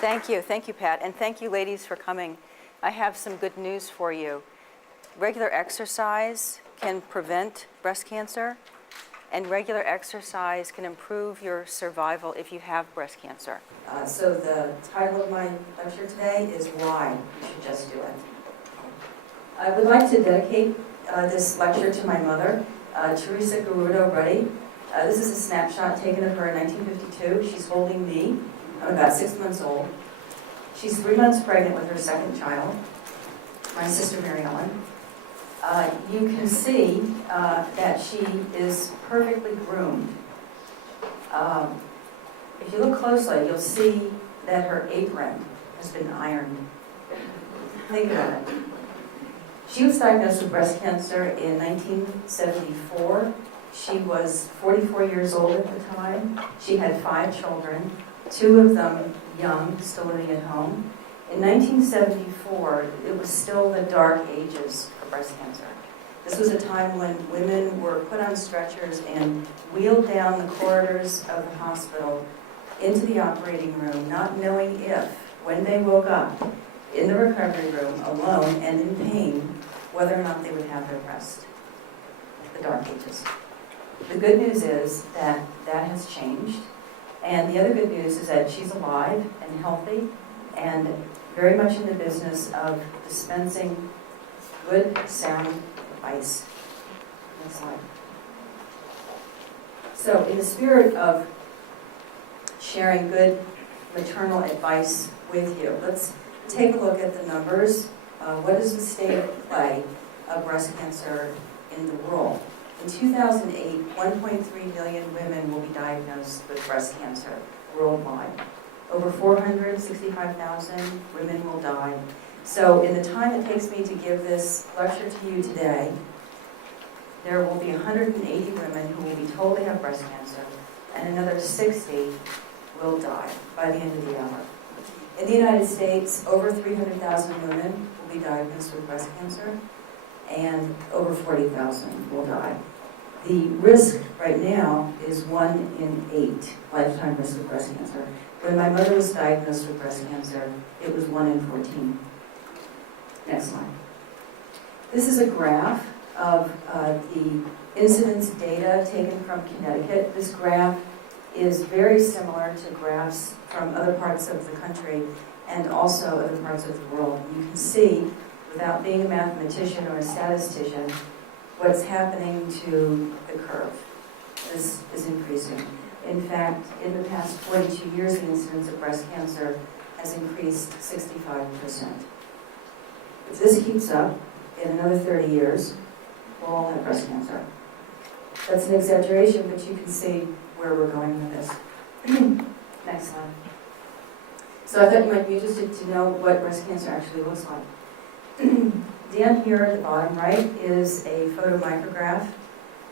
Thank you, Pat, and thank you, ladies, for coming. I have some good news for you. Regular exercise can prevent breast cancer, and regular exercise can improve your survival if you have breast cancer. So the title of my lecture today is Why You Should Just Do It. I would like to dedicate this lecture to my mother, Teresa Ruddy. This is a snapshot taken of her in 1952. She's holding me. I'm about 6 months old. She's 3 months pregnant with her second child, my sister Mary Ellen. You can see that she is perfectly groomed. If you look closely, you'll see that her apron has been ironed. Think about it. She was diagnosed with breast cancer in 1974. She was 44 years old at the time. She had 5 children, 2 of them young, still living at home. In 1974, it was still the dark ages for breast cancer. This was a time when women were put on stretchers and wheeled down the corridors of the hospital into the operating room, not knowing if, when they woke up in the recovery room, alone and in pain, whether or not they would have their breast. The dark ages. The good news is that that has changed. And the other good news is that she's alive and healthy and very much in the business of dispensing good, sound advice. Next slide. So in the spirit of sharing good maternal advice with you, let's take a look at the numbers. What is the state of play of breast cancer in the world? In 2008, 1.3 million women will be diagnosed with breast cancer worldwide. Over 465,000 women will die. So in the time it takes me to give this lecture to you today, there will be 180 women who will be told they have breast cancer, and another 60 will die by the end of the hour. In the United States, over 300,000 women will be diagnosed with breast cancer, and over 40,000 will die. The risk right now is 1 in 8 lifetime risk of breast cancer. When my mother was diagnosed with breast cancer, it was 1 in 14. Next slide. This is a graph of the incidence data taken from Connecticut. This graph is very similar to graphs from other parts of the country and also other parts of the world. You can see, without being a mathematician or a statistician, what's happening to the curve is increasing. In fact, in the past 42 years, the incidence of breast cancer has increased 65%. If this keeps up, in another 30 years, we'll all have breast cancer. That's an exaggeration, but you can see where we're going with this. Next slide. So I thought you might be interested to know what breast cancer actually looks like. Down here at the bottom right is a photomicrograph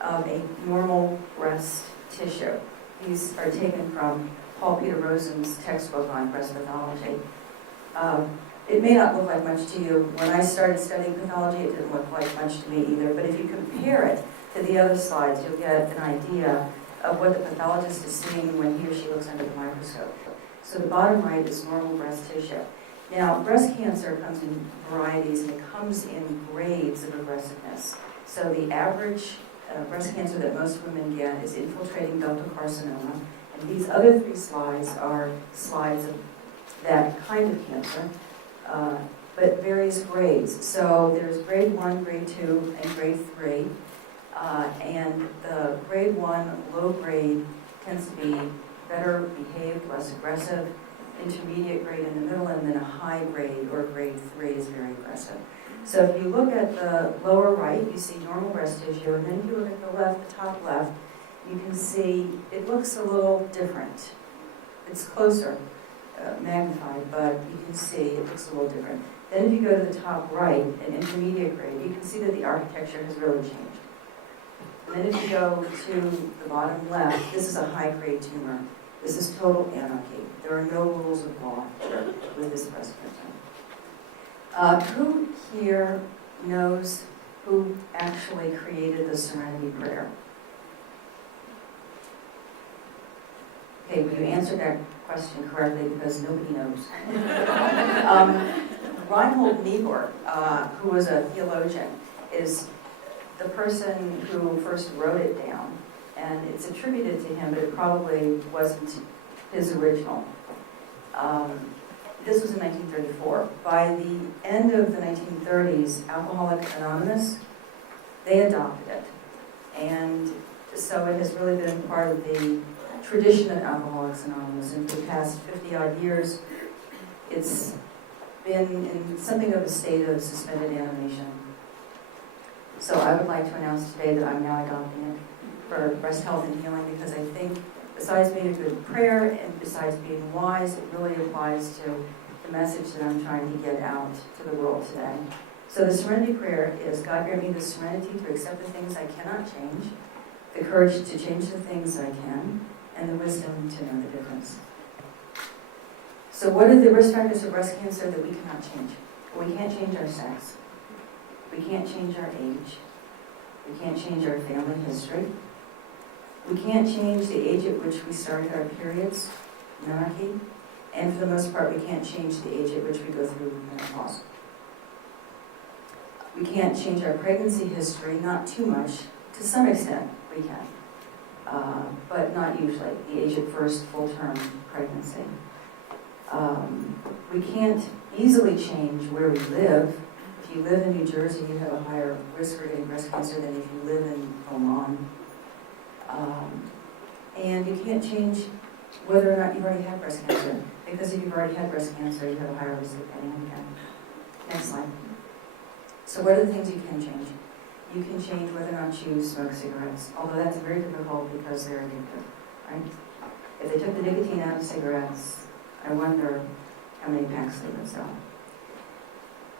of a normal breast tissue. These are taken from Paul Peter Rosen's textbook on breast pathology. It may not look like much to you. When I started studying pathology, it didn't look like much to me either. But if you compare it to the other slides, you'll get an idea of what the pathologist is seeing when he or she looks under the microscope. So the bottom right is normal breast tissue. Now, breast cancer comes in varieties, and it comes in grades of aggressiveness. So the average breast cancer that most women get is infiltrating ductal carcinoma. And these other 3 slides are slides of that kind of cancer, but various grades. So there's grade 1, grade 2, and grade 3. And the grade 1, low grade, tends to be better behaved, less aggressive. Intermediate grade in the middle, and then a high grade, or grade 3, is very aggressive. So if you look at the lower right, you see normal breast tissue, and then if you look at the left, the top left, you can see it looks a little different. It's closer, magnified, but you can see it looks a little different. Then if you go to the top right, an intermediate grade, you can see that the architecture has really changed. And then if you go to the bottom left, this is a high-grade tumor. This is total anarchy. There are no rules of law with this breast cancer. Who here knows who actually created the Serenity prayer? Okay, Okay, well, you answered that question correctly because nobody knows. Reinhold Niebuhr, who was a theologian, is the person who first wrote it down. And it's attributed to him, but it probably wasn't his original. This was in 1934. By the end of the 1930s, Alcoholics Anonymous, they adopted it. And so it has really been part of the tradition of Alcoholics Anonymous. And for the past 50-odd years, it's been in something of a state of suspended animation. So I would like to announce today that I'm now adopting it for breast health and healing, because I think besides being a good prayer and besides being wise, it really applies to the message that I'm trying to get out to the world today. So the serenity prayer is, God grant me the serenity to accept the things I cannot change, the courage to change the things I can, and the wisdom to know the difference. So what are the risk factors of breast cancer that we cannot change? Well, we can't change our sex. We can't change our age. We can't change our family history. We can't change the age at which we started our periods, menarche, and for the most part, we can't change the age at which we go through menopause. We can't change our pregnancy history, not too much. To some extent, we can, but not usually, the age of first full-term pregnancy. We can't easily change where we live. If you live in New Jersey, you have a higher risk for getting breast cancer than if you live in Oman. And you can't change whether or not you've already had breast cancer, because if you've already had breast cancer, you have a higher risk of getting it again. Next slide. So what are the things you can change? You can change whether or not you smoke cigarettes, although that's very difficult because they're addictive, right? If they took the nicotine out of cigarettes, I wonder how many packs they would sell.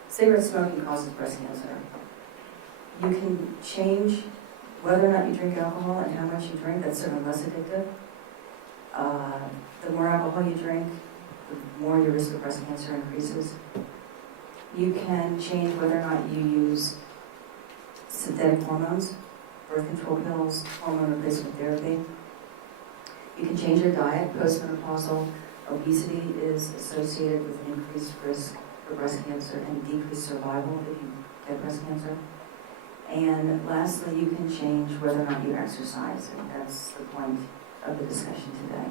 Cigarette smoking causes breast cancer. You can change whether or not you drink alcohol and how much you drink. That's certainly less addictive. The more alcohol you drink, the more your risk of breast cancer increases. You can change whether or not you use synthetic hormones, birth control pills, hormone replacement therapy. You can change your diet. Postmenopausal obesity is associated with an increased risk for breast cancer and decreased survival if you get breast cancer. And lastly, you can change whether or not you exercise, and that's the point of the discussion today.